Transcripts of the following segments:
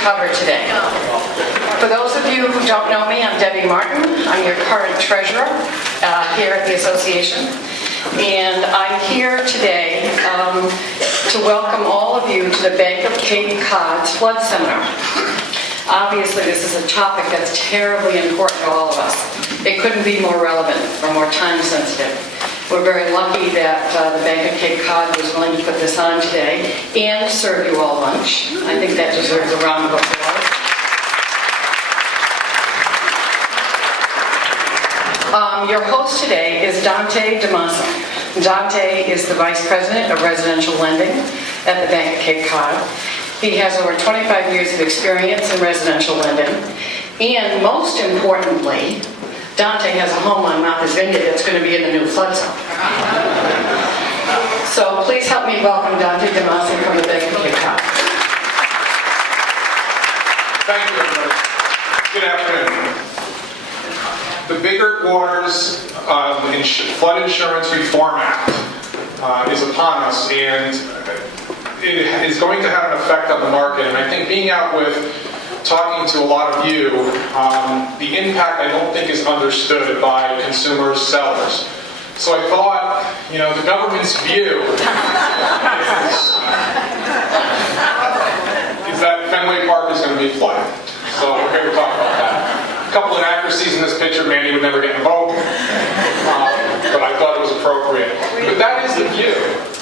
cover today. For those of you who don't know me, I'm Debbie Martin. I'm your current treasurer here at the association. And I'm here today to welcome all of you to the Bank of Cape Cod's Flood Seminar. Obviously, this is a topic that's terribly important to all of us. It couldn't be more relevant or more time sensitive. We're very lucky that the Bank of Cape Cod was willing to put this on today and serve you all lunch. I think that deserves a round of applause. Your host today is Dante DeMassa. Dante is the Vice President of Residential Lending at the Bank of Cape Cod. He has over 25 years of experience in residential lending. And most importantly, Dante has a home on Martha's Vineyard that's going to be in the new flood zone. So please help me welcome Dante DeMassa from the Bank of Cape Cod. Thank you, everybody. Good afternoon. The Bigger Waters Flood Insurance Reform Act is upon us, and it is going to have an effect on the market. And I think being out with talking to a lot of you, the impact I don't think is understood by consumers, sellers. So I thought, the government's view is that Fenway Park is going to be flooded. So we're here to talk about that. A couple inaccuracies in this picture. Manny would never get involved, but I thought it was appropriate. But that is the view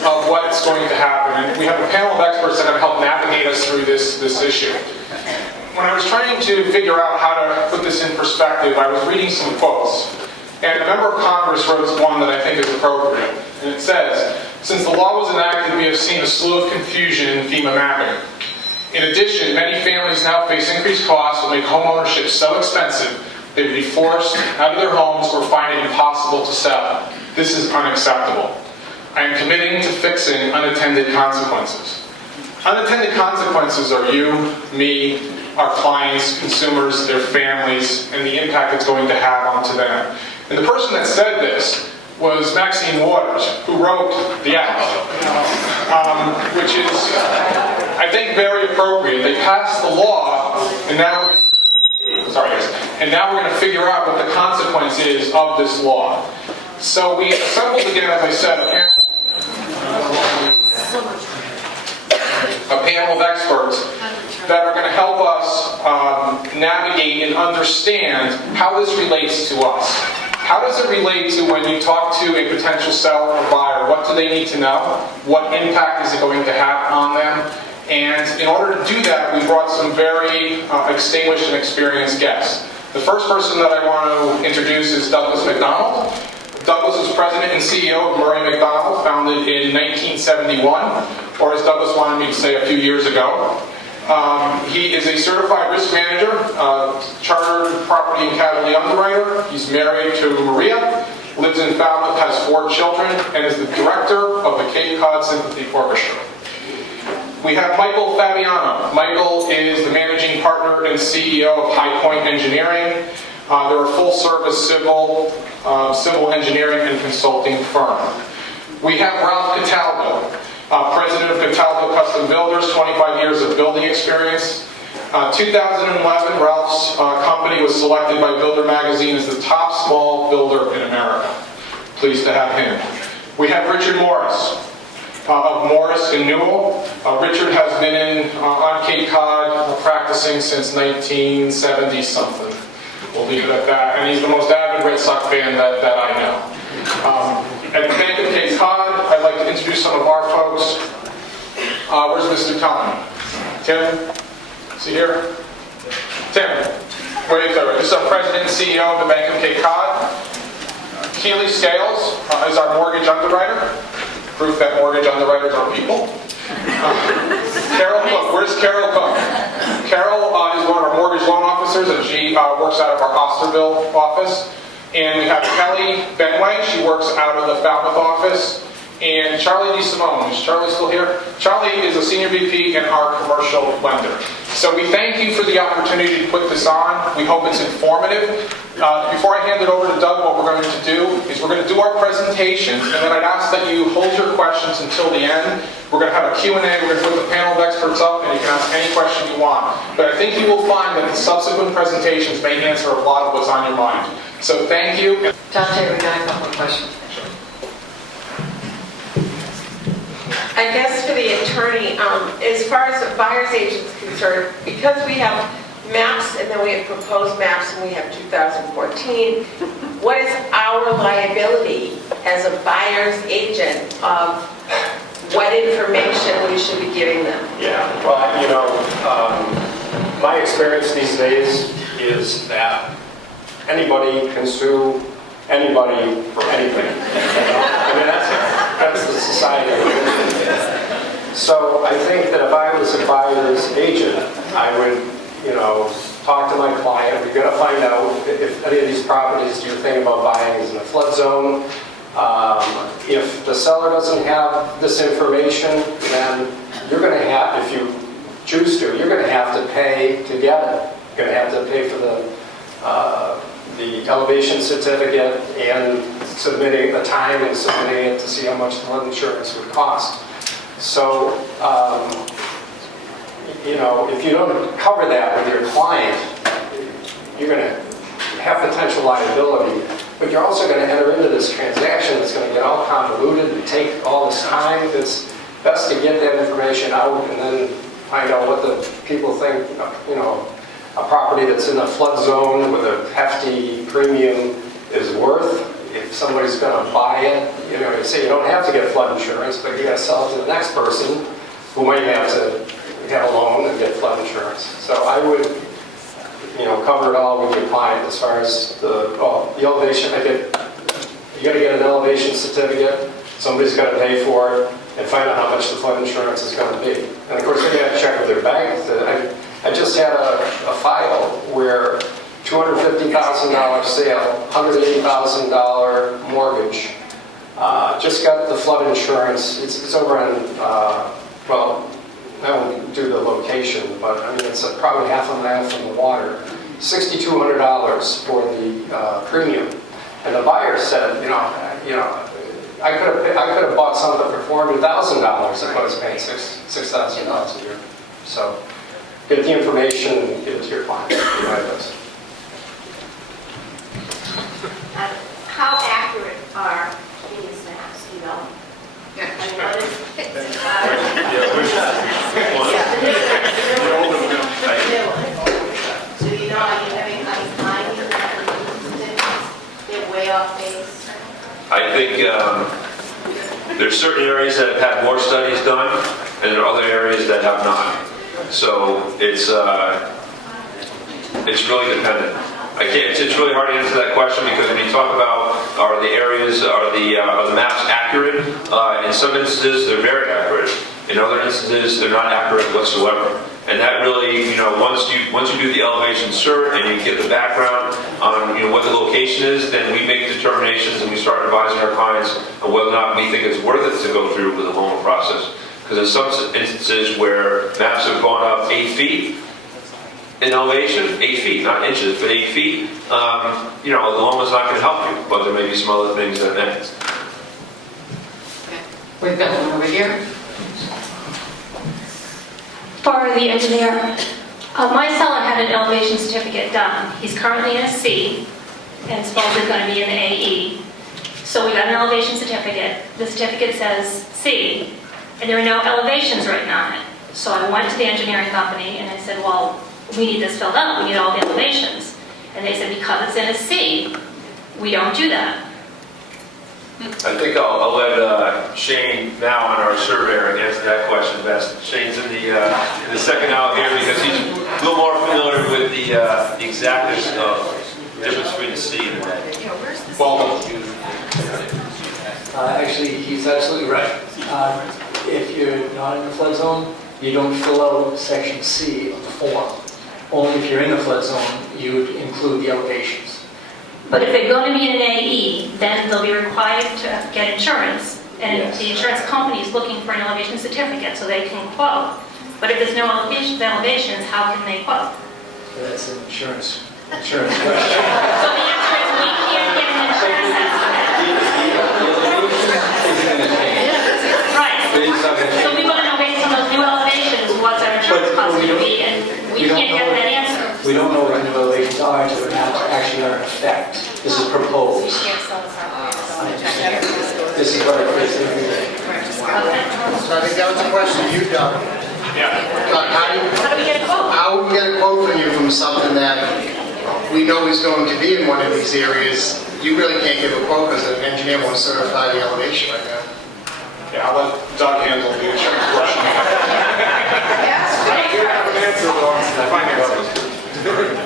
of what's going to happen. And we have a panel of experts that are going to help navigate us through this issue. When I was trying to figure out how to put this in perspective, I was reading some quotes. And a member of Congress wrote one that I think is appropriate. And it says, "Since the law was enacted, we have seen a slew of confusion in FEMA mapping. In addition, many families now face increased costs that make homeownership so expensive they would be forced out of their homes or find it impossible to sell. This is unacceptable. I am committing to fixing unintended consequences." Unintended consequences are you, me, our clients, consumers, their families, and the impact it's going to have onto them. And the person that said this was Maxine Waters, who wrote the act, which is, I think, very appropriate. They passed the law, and now we're going to figure out what the consequence is of this law. So we assembled again, as I said, a panel of experts that are going to help us navigate and understand how this relates to us. How does it relate to when you talk to a potential seller or buyer? What do they need to know? What impact is it going to have on them? And in order to do that, we brought some very extinguished and experienced guests. The first person that I want to introduce is Douglas MacDonald. Douglas is president and CEO of Murry MacDonald, founded in 1971, or as Douglas wanted me to say a few years ago. He is a certified risk manager, chartered property and casualty underwriter. He's married to Maria, lives in Falmouth, has 4 children, and is the director of the Cape Cod Sympathy Orchestra. We have Michael Fabbiano. Michael is the managing partner and CEO of Highpoint Engineering. They're a full-service civil engineering and consulting firm. We have Ralph Cataldo, president of Cataldo Custom Builders, 25 years of building experience. 2011, Ralph's company was selected by Builder Magazine as the top small builder in America. Pleased to have him. We have Richard Morris of Morris in Newell. Richard has been on Cape Cod practicing since 1970-something. We'll leave it at that. And he's the most avid Red Sox fan that I know. At the Bank of Cape Cod, I'd like to introduce some of our folks. Where's Mr. Tom? Tim? Is he here? Tim. Wait, this is our president and CEO of the Bank of Cape Cod. Keely Scales is our mortgage underwriter. Proof that mortgage underwriters are people. Carol Cook. Where's Carol Cook? Carol is one of our mortgage loan officers, and she works out of our Osterville office. And we have Kelly Benway. She works out of the Falmouth office. And Charlie DeSimone. Is Charlie still here? Charlie is a senior VP in our commercial lender. So we thank you for the opportunity to put this on. We hope it's informative. Before I hand it over to Doug, what we're going to do is we're going to do our presentations, and then I'd ask that you hold your questions until the end. We're going to have a Q&A. We're going to put the panel of experts up, and you can ask any question you want. But I think you will find that the subsequent presentations may answer a lot of what's on your mind. So thank you. Dante, we got a couple of questions. I guess for the attorney, as far as the buyer's agent is concerned, because we have maps and then we have proposed maps and we have 2014, what is our liability as a buyer's agent of what information we should be giving them? Yeah, well, you know, my experience these days is that anybody can sue anybody for anything. I mean, that's the society I live in. So I think that if I was a buyer's agent, I would, you know, talk to my client. We've got to find out if any of these properties you're thinking about buying is in a flood zone. If the seller doesn't have this information, then you're going to have, if you choose to, you're going to have to pay to get it. You're going to have to pay for the elevation certificate and submitting the time and submitting it to see how much flood insurance would cost. So, you know, if you don't cover that with your client, you're going to have potential liability, but you're also going to enter into this transaction that's going to get all convoluted and take all this time. It's best to get that information out and then find out what the people think, you know, a property that's in a flood zone with a hefty premium is worth. If somebody's going to buy it, you know, you say you don't have to get flood insurance, but you got to sell it to the next person who might have to have a loan and get flood insurance. So I would, you know, cover it all with your client as far as the elevation. You got to get an elevation certificate. Somebody's got to pay for it and find out how much the flood insurance is going to be. And of course, they got to check with their bank. I just had a file where $250,000 sale, $180,000 mortgage. Just got the flood insurance. It's over on, well, I won't do the location, but I mean, it's probably half a mile from the water. $6,200 for the premium. And the buyer said, you know, I could have bought something for $400,000 if I was paying $6,000 a year. So get the information and give it to your client. How accurate are these maps, you know? I mean, what is so you know, are you having findings that they're way off base? I think there's certain areas that have had more studies done, and there are other areas that have not. So it's really dependent. It's really hard to answer that question because when you talk about are the maps accurate? In some instances they're very accurate. In other instances they're not accurate whatsoever. And that really, you know, once you do the elevation cert and you get the background on, you know, what the location is, then we make determinations and we start advising our clients on whether or not we think it's worth it to go through with the loan process. Because in some instances where maps have gone up 8 feet in elevation, 8 feet, not inches, but 8 feet, you know, the loan is not going to help you, but there may be some other things that may. We've got one over here. For the engineer, my seller had an elevation certificate done. He's currently in a C and supposedly going to be in the AE. So we got an elevation certificate. The certificate says C, and there are no elevations written on it. So I went to the engineering company and I said, well, we need this filled out. We need all the elevations. And they said, because it's in a C, we don't do that. I think I'll let Shane now on our surveyor answer that question best. Shane's in the second out here because he's a little more familiar with the exactness of the difference between the C and the A. Well, Actually, he's absolutely right. If you're not in the flood zone, you don't fill out section C of the form. Only if you're in the flood zone, you would include the elevations. But if they're going to be in an AE, then they'll be required to get insurance. And Yes. the insurance company is looking for an elevation certificate so they can quote. But if there's no elevations, how can they quote? That's an insurance question. So the answer is we can't get an insurance estimate. Right. So we want to know based on those new elevations, what's our insurance cost going to be, and we can't get that answer. We don't know what the new elevations are until they're actually are in effect. This is proposed. This is what it is. So I think that was a question you, Doug. Yeah. Doug, How do we get a quote? how would we get a quote from you from something that we know is going to be in one of these areas? You really can't give a quote because an engineer won't certify the elevation right now. Yeah, I'll let Doug handle the insurance question. You have an answer though, finance.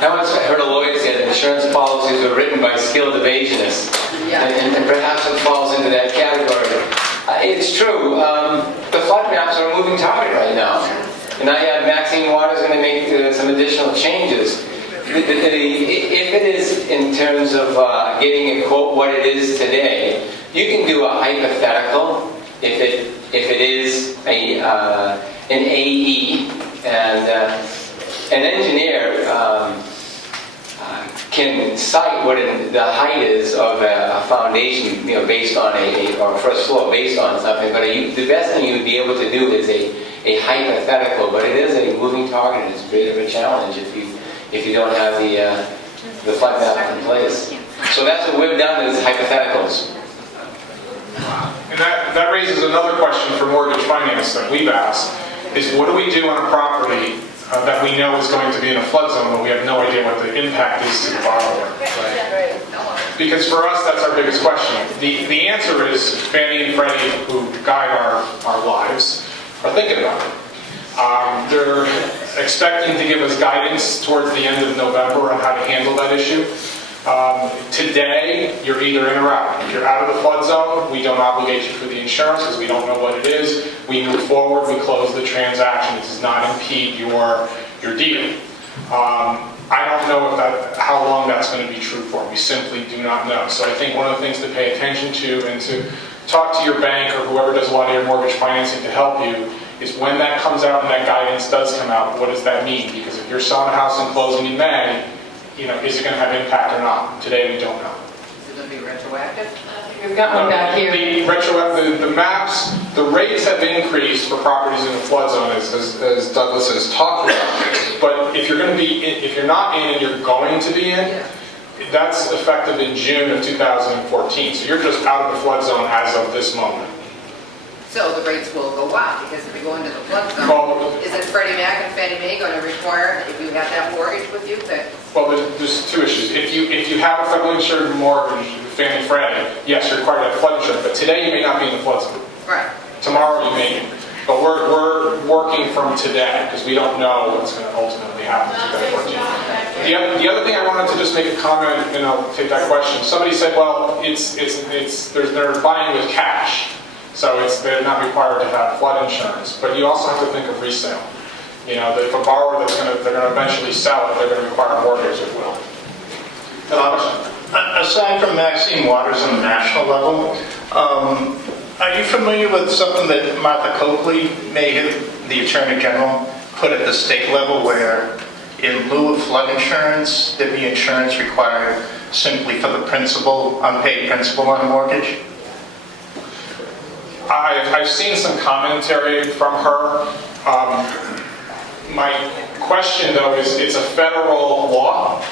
I once heard a lawyer say that insurance policies were written by skilled evasionists, and perhaps it falls into that category. It's true. The flood maps are a moving target right now, and I have Maxine Waters going to make some additional changes. If it is in terms of getting a quote what it is today, you can do a hypothetical if it is an AE, and an engineer can cite what the height is of a foundation, based on or first floor based on something. But the best thing you would be able to do is a hypothetical. But it is a moving target. It's a bit of a challenge if you don't have the flood map in place. So that's what we've done is hypotheticals. And that raises another question for mortgage finance that we've asked, is what do we do on a property that we know is going to be in a flood zone, but we have no idea what the impact is to the borrower? Because for us, that's our biggest question. The answer is Fannie and Freddie, who guide our lives, are thinking about it. They're expecting to give us guidance towards the end of November on how to handle that issue. Today, you're either in or out. If you're out of the flood zone, we don't obligate you for the insurance because we don't know what it is. We move forward, we close the transaction. It does not impede your deal. I don't know how long that's going to be true for. We simply do not know. So I think one of the things to pay attention to and to talk to your bank or whoever does a lot of your mortgage financing to help you is when that comes out and that guidance does come out, what does that mean? Because if you're selling a house and closing in May, is it going to have impact or not? Today we don't know. Is it going to be retroactive? We've got one back here. The maps, the rates have increased for properties in the flood zone, as Douglas has talked about. But if you're not in and you're going to be in, that's effective in June of 2014. So you're just out of the flood zone as of this moment. So the rates will go up because if you go into the flood zone, is it Freddie Mac and Fannie Mae going to require, if you have that mortgage with you, that... Well, there's two issues. If you have a federally insured mortgage, Fannie Freddie, yes, you're required to have flood insurance, but today you may not be in the flood zone. Right. Tomorrow you may be. But we're working from today because we don't know what's going to ultimately happen in 2014. The other thing I wanted to just make a comment, and I'll take that question. Somebody said, well, they're buying with cash. So they're not required to have flood insurance, but you also have to think of resale. If a borrower they're going to eventually sell it, they're going to require a mortgage as well. Aside from Maxine Waters on the national level, are you familiar with something that Martha Coakley, the Attorney General, put at the state level where in lieu of flood insurance, there'd be insurance required simply for the unpaid principal on a mortgage? I've seen some commentary from her. My question, though, is it's a federal law,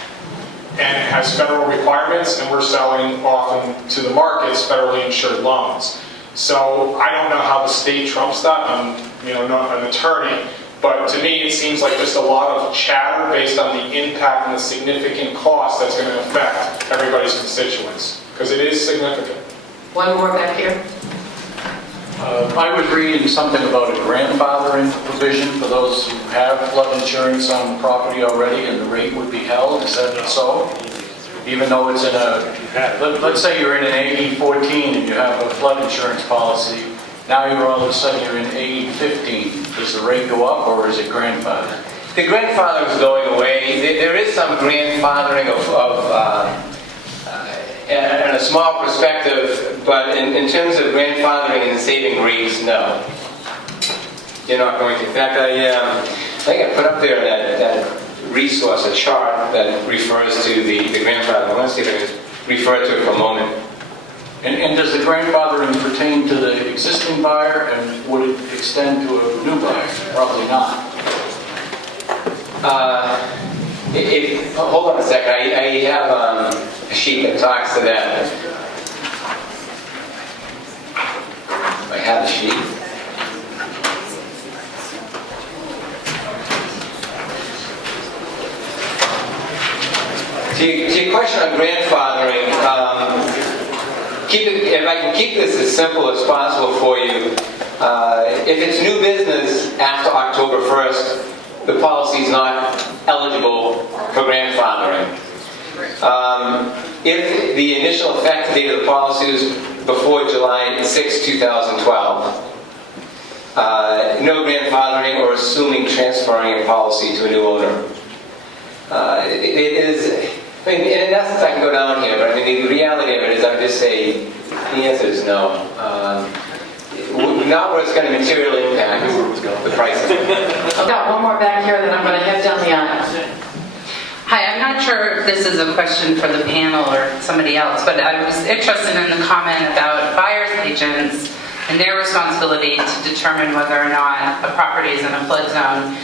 and it has federal requirements, and we're selling often to the markets federally insured loans. So I don't know how the state trumps that. I'm not an attorney, but to me it seems like just a lot of chatter based on the impact and the significant cost that's going to affect everybody's constituents, because it is significant. One more back here. I was reading something about a grandfathering provision for those who have flood insurance on the property already, and the rate would be held. Is that so? Even though it's in let's say you're in an AE 14 and you have a flood insurance policy, now you're all of a sudden you're in AE 15. Does the rate go up, or is it grandfathered? The grandfather is going away. There is some grandfathering in a small perspective, but in terms of grandfathering and saving rates, no. you're not going to. In fact, I think I put up there that resource, a chart that refers to the grandfather. I want to see if I can refer to it for a moment. And does the grandfathering pertain to the existing buyer, and would it extend to a new buyer? Probably not. Hold on a second. I have a sheet that talks to that. I have a sheet. To your question on grandfathering, if I can keep this as simple as possible for you, if it's new business after October 1st, the policy is not eligible for grandfathering. If the initial effective date of the policy was before July 6, 2012, no grandfathering or assuming transferring a policy to a new owner. It is, I mean, in essence, I can go down here, but I mean, the reality of it is I would just say the answer is no. Not where it's going to materially impact the pricing. I've got one more back here that I'm going to head down the aisle. Hi, I'm not sure if this is a question for the panel or somebody else, but I was interested in the comment about buyer's agents and their responsibility to determine whether or not a property is in a flood zone.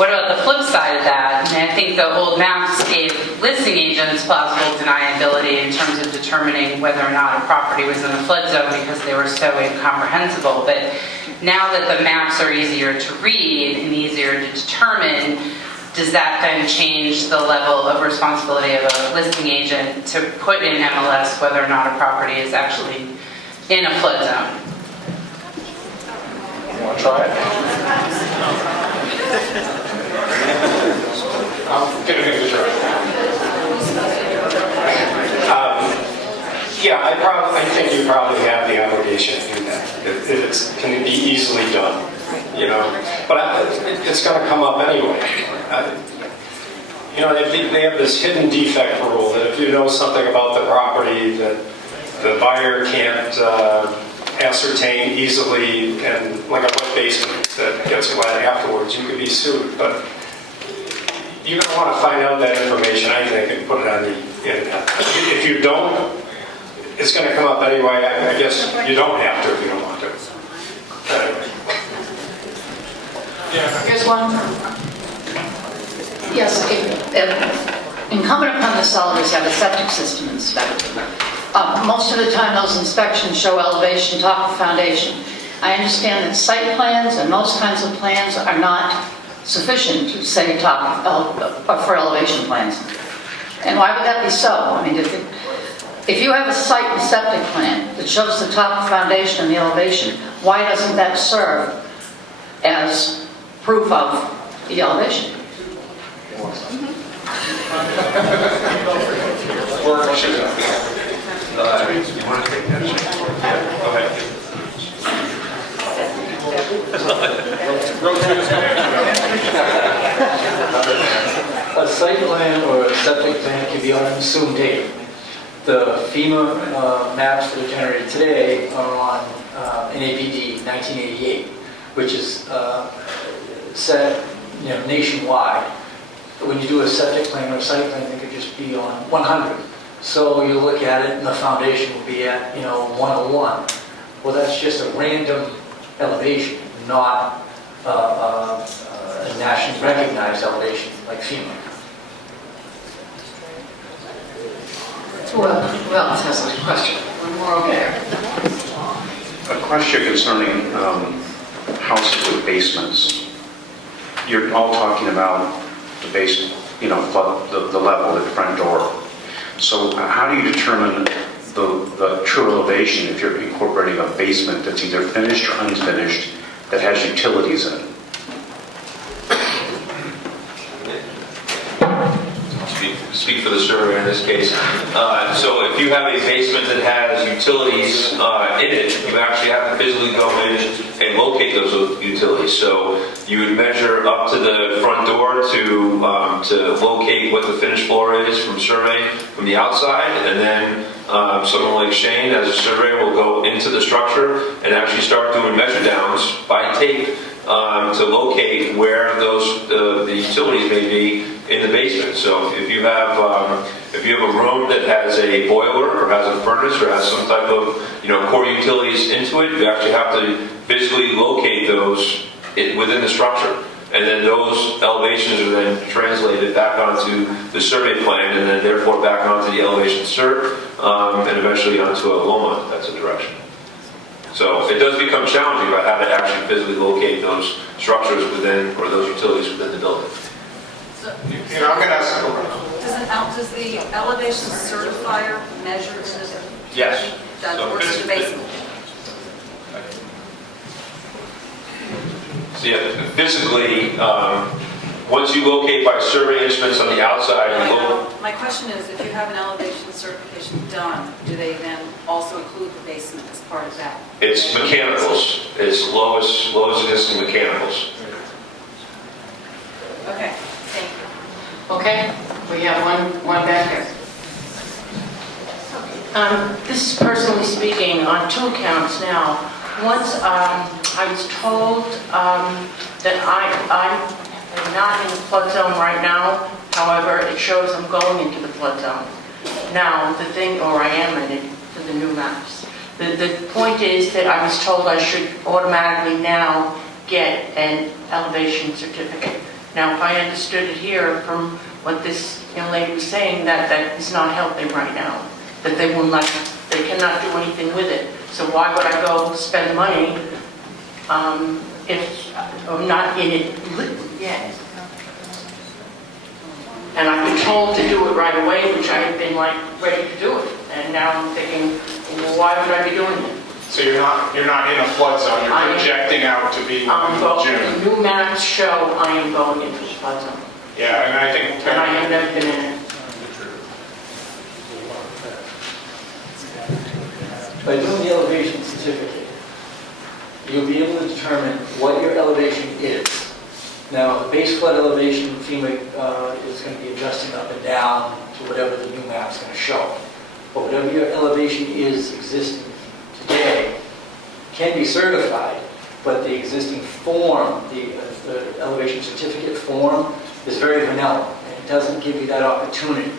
What about the flip side of that? And I think the old maps gave listing agents plausible deniability in terms of determining whether or not a property was in a flood zone because they were so incomprehensible. But now that the maps are easier to read and easier to determine, does that then change the level of responsibility of a listing agent to put in MLS whether or not a property is actually in a flood zone? You want to try it? I'm going to give it a try. Yeah, I think you probably have the obligation to do that. It can be easily done, you know. But it's going to come up anyway. You know, they have this hidden defect rule that if you know something about the property that the buyer can't ascertain easily, and like a wet basement that gets wet afterwards, you could be sued. But you're going to want to find out that information, I think, and put it on the internet. If you don't, it's going to come up anyway. I guess you don't have to if you don't want to. Anyway. Yeah. Here's one. Yes, incumbent upon the seller is to have a septic system inspected. Most of the time those inspections show elevation, top of foundation. I understand that site plans and most kinds of plans are not sufficient to say top for elevation plans. And why would that be so? I mean, if you have a site and septic plan that shows the top of foundation and the elevation, why doesn't that serve as proof of the elevation? A site plan or a septic plan can be on an assumed date. The FEMA maps that are generated today are on NAPD 1988, which is set nationwide. When you do a septic plan or a site plan, it could just be on 100. So you look at it and the foundation will be at 101. Well, that's just a random elevation, not a nationally recognized elevation like FEMA. Who else has a question? One more over there. A question concerning houses with basements. You're all talking about the basement, the level, the front door. So how do you determine the true elevation if you're incorporating a basement that's either finished or unfinished that has utilities in it? Speak for the surveyor in this case. So if you have a basement that has utilities in it, you actually have to physically go in and locate those utilities. So you would measure up to the front door to locate what the finished floor is from survey from the outside, and then someone like Shane, as a surveyor, will go into the structure and actually start doing measure downs by tape to locate where the utilities may be in the basement. So if you have a room that has a boiler or has a furnace or has some type of core utilities into it, you actually have to physically locate those within the structure. And then those elevations are then translated back onto the survey plan, and then therefore back onto the elevation cert, and eventually onto a LOMA if that's a direction. So it does become challenging about how to actually physically locate those structures within, or those utilities within the building. I'm going to ask Does the elevation certifier measure the... Yes. That works in the basement? So yeah, physically, once you locate by survey instruments on the outside, My question is, if you have an elevation certification done, do they then also include the basement as part of that? it's mechanicals. It's lowest existing mechanicals. Okay, thank you. Okay, we have one back here. This is personally speaking on 2 accounts now. Once I was told that I'm not in the flood zone right now. However, it shows I'm going into the flood zone. Now, the thing, or I am in it for the new maps. The point is that I was told I should automatically now get an elevation certificate. Now, if I understood it here from what this young lady was saying, that is not helping right now. That they cannot do anything with it. So why would I go spend money if I'm not in it yet? And I've been told to do it right away, which I have been ready to do it. And now I'm thinking, well, why would I be doing it? So you're not in a flood zone, you're projecting out to be in June. The new maps show I am going into the flood zone. Yeah, and I think... And I have never been in it. By doing the elevation certificate, you'll be able to determine what your elevation is. Now, the base flood elevation, FEMA is going to be adjusting up and down to whatever the new map's going to show. But whatever your elevation is existing today can be certified, but the existing form, the elevation certificate form, is very vanilla, and it doesn't give you that opportunity.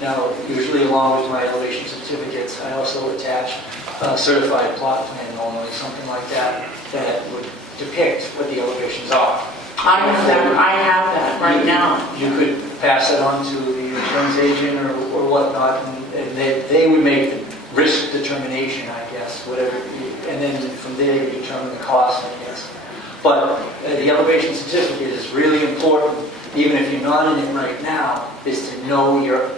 Now, usually along with my elevation certificates, I also attach a certified plot plan, normally something like that, that would depict what the elevations are. I have that right now. You could pass that on to the insurance agent or whatnot, and they would make the risk determination, I guess, whatever, and then from there you determine the cost, I guess. But the elevation certificate is really important, even if you're not in it right now, is to know your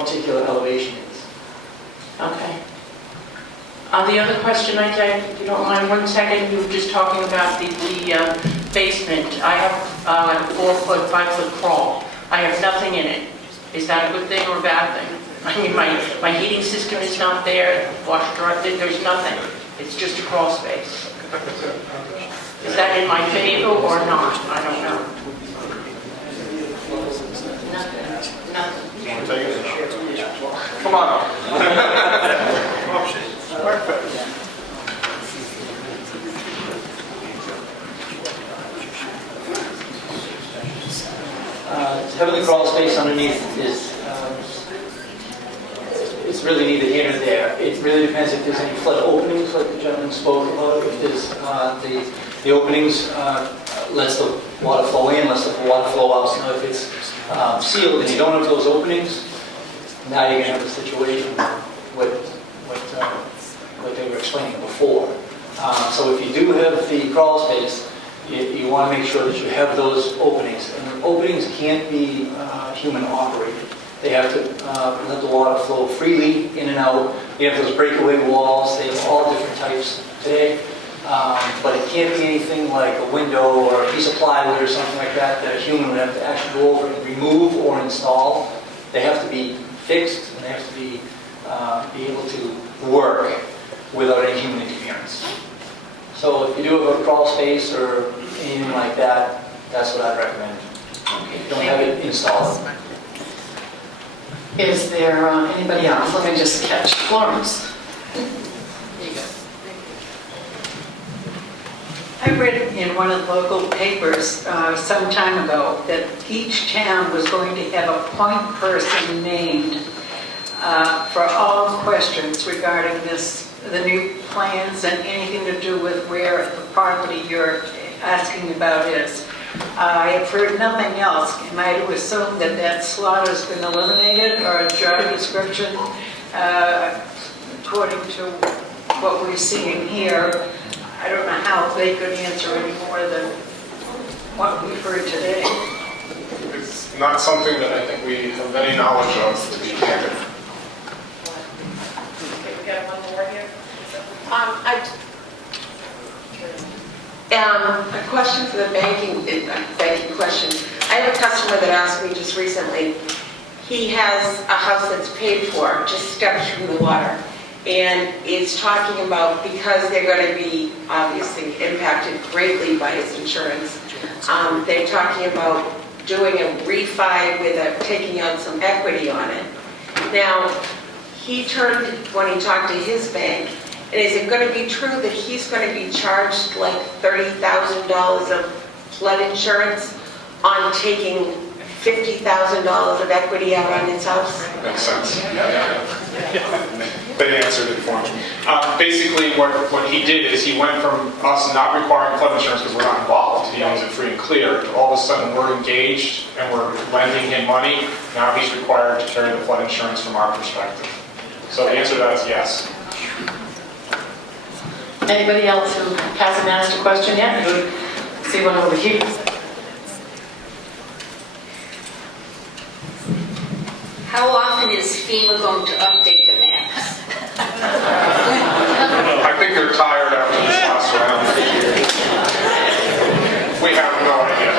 particular elevation is. Okay. The other question, if you don't mind 1 second, you were just talking about the basement. I have like a 4-foot, 5-foot crawl. I have nothing in it. Is that a good thing or a bad thing? I mean, my heating system is not there, washer dryer, there's nothing. It's just a crawl space. Is that in my favor or not? I don't know. Nothing. Come on up. Having the crawl space underneath is, it's really neither here nor there. It really depends if there's any flood openings, like the gentleman spoke about. If there's the openings lets the water flow in, lets the water flow out. So if it's sealed and you don't have those openings, now you're going to have a situation what they were explaining before. So if you do have the crawl space, you want to make sure that you have those openings. And the openings can't be human operated. They have to let the water flow freely in and out. You have those breakaway walls. They have all different types today. But it can't be anything like a window or a piece of plywood or something like that a human would have to actually go over and remove or install. They have to be fixed, and they have to be able to work without any human interference. So if you do have a crawl space or anything like that, that's what I'd recommend. If you don't have it, install it. Is there anybody else? Let me just catch Florence. Here you go. I read in one of the local papers some time ago that each town was going to have a point person named for all questions regarding the new plans and anything to do with where the property you're asking about is. I have heard nothing else. Am I to assume that that slot has been eliminated, or a job description, according to what we're seeing here? I don't know how they could answer any more than what we've heard today. It's not something that I think we have any knowledge of, to be candid. Okay, we got one more here. A question for the banking question. I have a customer that asked me just recently. He has a house that's paid for, just steps from the water. And it's talking about, because they're going to be obviously impacted greatly by his insurance, they're talking about doing a refi with taking out some equity on it. Now, he turned, when he talked to his bank, and is it going to be true that he's going to be charged like $30,000 of flood insurance on taking $50,000 of equity out on his house? Makes sense. They answered it for me. Basically, what he did is he went from us not requiring flood insurance because we're not involved, he owns it free and clear, to all of a sudden we're engaged and we're lending him money. Now he's required to carry the flood insurance from our perspective. So the answer to that is yes. Anybody else who hasn't asked a question yet? See one over here. How often is FEMA going to update the maps? I think they're tired after this last round. We have no idea.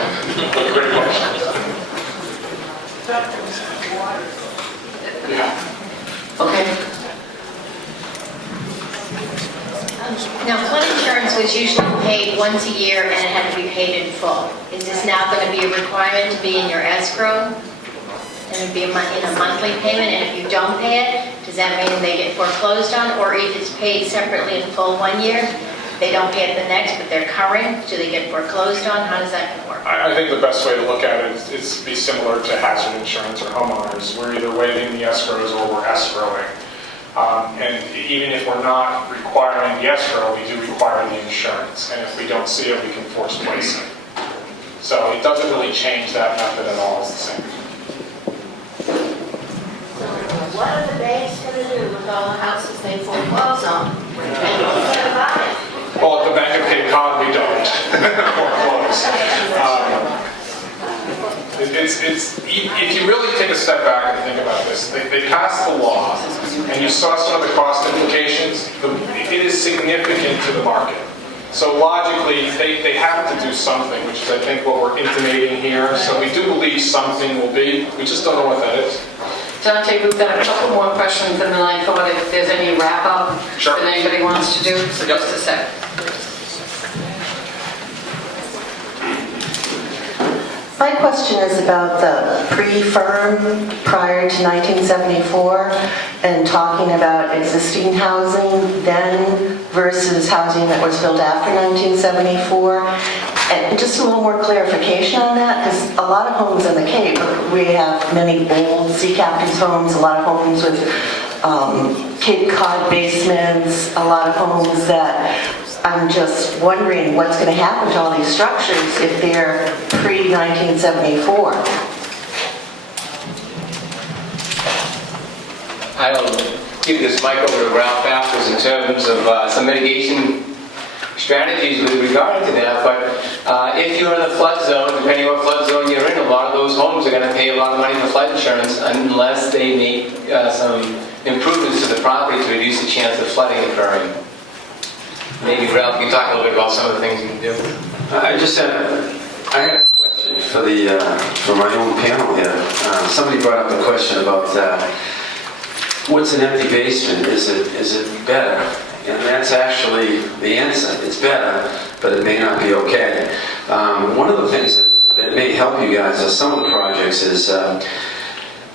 Great question. Yeah. Okay. Now, flood insurance was usually paid once a year and it had to be paid in full. Is this now going to be a requirement to be in your escrow? And it'd be in a monthly payment, and if you don't pay it, does that mean they get foreclosed on? Or if it's paid separately in full 1 year, they don't pay it the next, but they're current, do they get foreclosed on? How does that work? I think the best way to look at it is to be similar to hazard insurance or homeowners. We're either waiving the escrows or we're escrowing. And even if we're not requiring the escrow, we do require the insurance. And if we don't see it, we can force place it. So it doesn't really change that method at all. It's the same. What are the banks going to do with all the houses they foreclose on? And who's going to buy it? Well, at the Bank of Cape Cod, we don't foreclose. If you really take a step back and think about this, they passed the law, and you saw some of the cost implications. It is significant to the market. So logically, they have to do something, which is, I think, what we're intimating here. So we do believe something will be. We just don't know what that is. Dante, we've got a couple more questions, and then I thought if there's any wrap-up that anybody wants to do, so just a sec. My question is about the pre-firm prior to 1974 and talking about existing housing then versus housing that was built after 1974. And just a little more clarification on that, because a lot of homes in the Cape, we have many old sea captains homes, a lot of homes with Cape Cod basements, a lot of homes that I'm just wondering what's going to happen to all these structures if they're pre-1974. I'll give this mic over to Ralph afterwards in terms of some mitigation strategies with regard to that, but if you're in the flood zone, depending on what flood zone you're in, a lot of those homes are going to pay a lot of money for flood insurance unless they make some improvements to the property to reduce the chance of flooding occurring. Maybe Ralph, you can talk a little bit about some of the things you can do. I had a question for my own panel here. Somebody brought up the question about what's an empty basement? Is it better? And that's actually the answer. It's better, but it may not be okay. One of the things that may help you guys on some of the projects is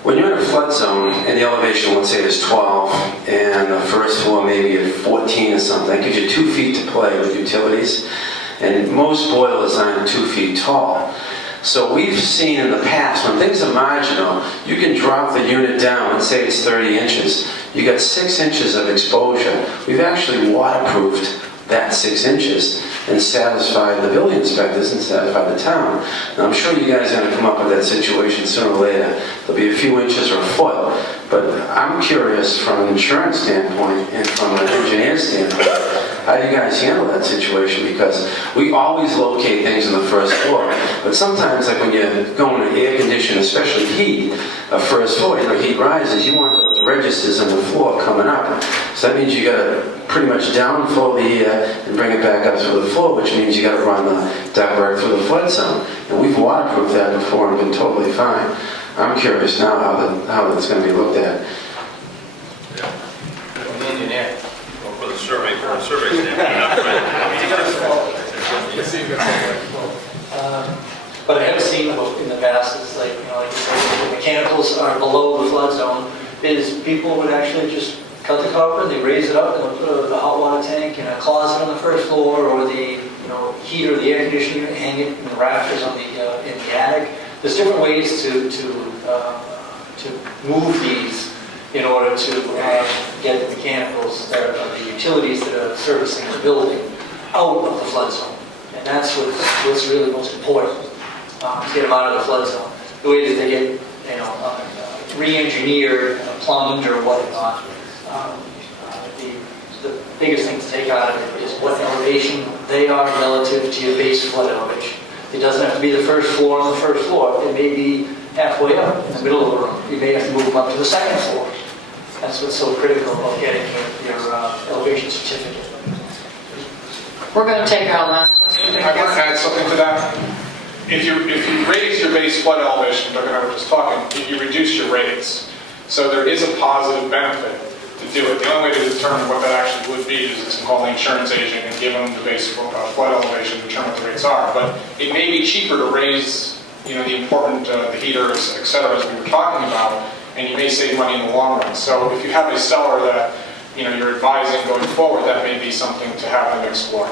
when you're in a flood zone and the elevation, let's say, is 12, and the first floor maybe at 14 or something, that gives you 2 feet to play with utilities. And most boilers aren't 2 feet tall. So we've seen in the past, when things are marginal, you can drop the unit down and say it's 30 inches. You got 6 inches of exposure. We've actually waterproofed that 6 inches and satisfied the building inspectors and satisfied the town. Now, I'm sure you guys are going to come up with that situation sooner or later. There'll be a few inches or a foot. But I'm curious from an insurance standpoint and from an engineer standpoint, how do you guys handle that situation? Because we always locate things on the first floor. But sometimes, like when you're going to air condition, especially heat, a first floor, heat rises, you want those registers on the floor coming up. So that means you got to pretty much downflow the air and bring it back up through the floor, which means you got to run the ductwork through the flood zone. And we've waterproofed that before and been totally fine. I'm curious now how that's going to be looked at. Engineer. Well, for the survey standpoint, But I have seen in the past, it's like, like you said, the mechanicals are below the flood zone, is people would actually just cut the copper, they raise it up, and put a hot water tank in a closet on the first floor, or the heater, the air conditioning unit, hang it in the rafters on in the attic. There's different ways to move these in order to get the mechanicals, the utilities that are servicing the building out of the flood zone. And that's what's really most important, to get them out of the flood zone. The way that they get, re-engineered, plumbed or whatnot. The biggest thing to take out of it is what elevation they are relative to your base flood elevation. It doesn't have to be the first floor on the first floor. It may be halfway up in the middle of the room. You may have to move them up to the second floor. That's what's so critical about getting your elevation certificate. We're going to take our last question. I want to add something to that. If you raise your base flood elevation, Doug and I were just talking, you reduce your rates. So there is a positive benefit to do it. The only way to determine what that actually would be is to call the insurance agent and give them the base flood elevation to determine what the rates are. But it may be cheaper to raise, the important, the heaters, et cetera, as we were talking about, and you may save money in the long run. So if you have a seller that, you're advising going forward, that may be something to have them explore.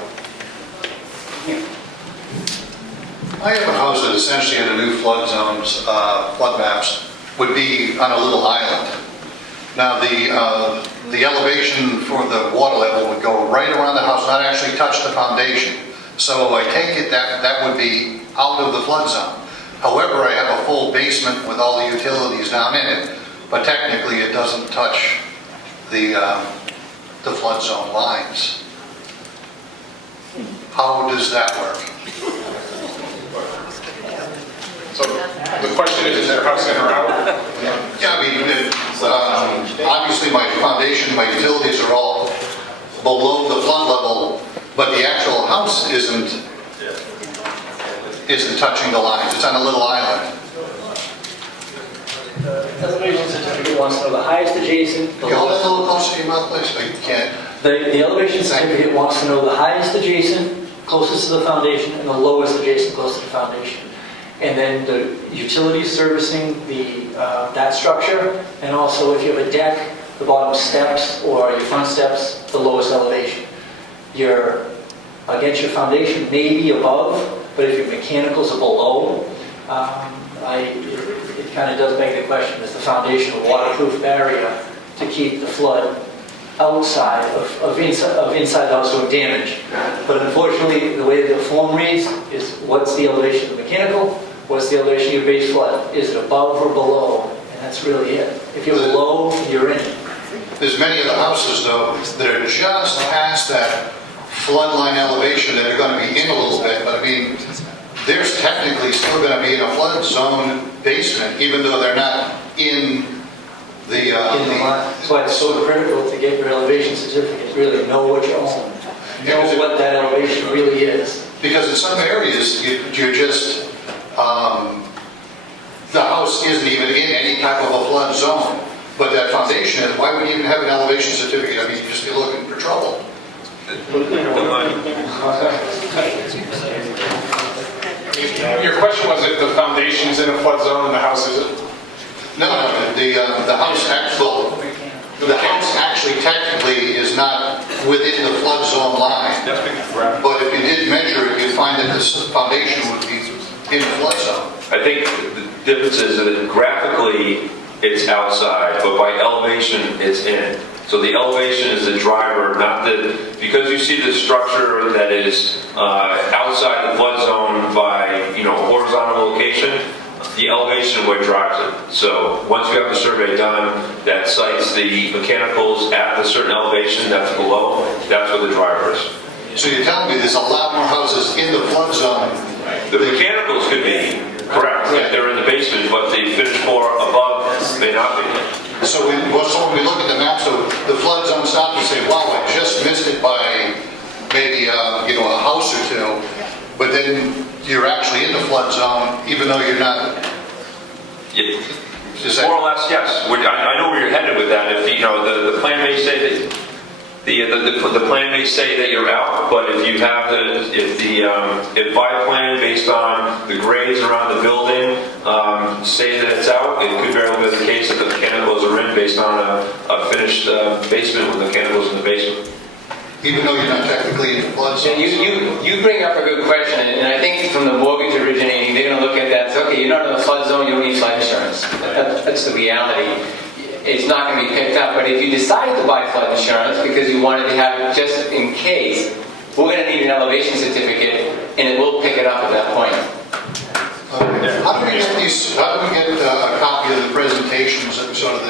I have a house that essentially in the new flood zones, flood maps, would be on a little island. Now the elevation for the water level would go right around the house, not actually touch the foundation. So I take it that would be out of the flood zone. However, I have a full basement with all the utilities down in it, but technically it doesn't touch the flood zone lines. How does that work? So the question is their house in or out? Yeah, I mean, obviously my foundation, my utilities are all below the flood level, but the actual house isn't touching the lines. It's on a little island. The elevation certificate wants to know the highest adjacent. Can you hold that a little closer to your mouth, please? I can't. The elevation certificate wants to know the highest adjacent, closest to the foundation, and the lowest adjacent, closest to the foundation. And then the utilities servicing that structure, and also if you have a deck, the bottom steps or your front steps, the lowest elevation. Against your foundation may be above, but if your mechanicals are below, it kind of does beg the question, is the foundation a waterproof barrier to keep the flood outside of inside the house from damage? But unfortunately, the way the form reads is what's the elevation of the mechanical, what's the elevation of your base flood? Is it above or below? And that's really it. If you're below, you're in. There's many of the houses, though, that are just past that floodline elevation that are going to be in a little bit, but I mean, there's technically still going to be in a flood zone basement, even though they're not in the line. That's why it's so critical to get your elevation certificate, really know what you own. Know what that elevation really is. Because in some areas, you're just, the house isn't even in any type of a flood zone. But that foundation is, why would you even have an elevation certificate? I mean, you'd just be looking for trouble. Your question was if the foundation's in a flood zone and the house isn't? No, the house actually technically is not within the flood zone line. But if you did measure it, that this foundation would be in the flood zone. I think the difference is that graphically it's outside, but by elevation it's in. So the elevation is the driver, not the, because you see the structure that is outside the flood zone by, horizontal location, the elevation what drives it. So once you have the survey done that cites the mechanicals at the certain elevation that's below, that's what the driver is. So you're telling me there's a lot more houses in the flood zone? The mechanicals could be correct, if they're in the basement, but the finished floor above may not be. So when we look at the map, so the flood zone stops and say, wow, I just missed it by maybe a house or two, but then you're actually in the flood zone, even though you're not. Yeah. More or less, yes. I know where you're headed with that. If the plan may say that the plan may say that you're out, but if you have if by plan based on the grades around the building say that it's out, it could very well be the case that the mechanicals are in based on a finished basement with mechanicals in the basement. Even though you're not technically in the flood zone. You bring up a good question, and I think from the mortgage originating, they're going to look at that and say, okay, you're not in the flood zone, you don't need flood insurance. That's the reality. It's not going to be picked up, but if you decide to buy flood insurance because you wanted to have it just in case, we're going to need an elevation certificate, and it will pick it up at that point. How do we get a copy of the presentations that sort of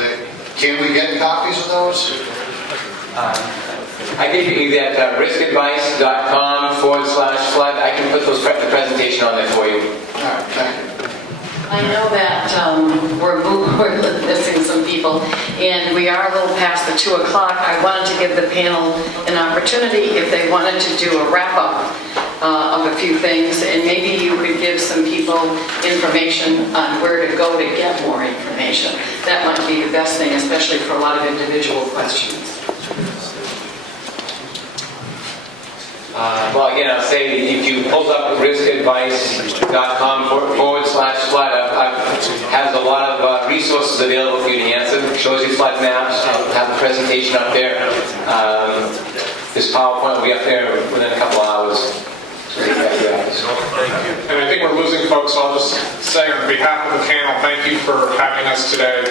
can we get copies of those? I gave you that riskadvice.com/flood. I can put the presentation on there for you. All right, thank you. I know that we're missing some people, and we are a little past the 2 o'clock. I wanted to give the panel an opportunity if they wanted to do a wrap-up of a few things, and maybe you could give some people information on where to go to get more information. That might be the best thing, especially for a lot of individual questions. Well, again, I'll say if you pull up riskadvice.com/flood, has a lot of resources available for you to answer. It shows you flood maps. I'll have the presentation up there. This PowerPoint will be up there within a couple hours. And I think we're losing folks, so I'll just say on behalf of the panel, thank you for having us today.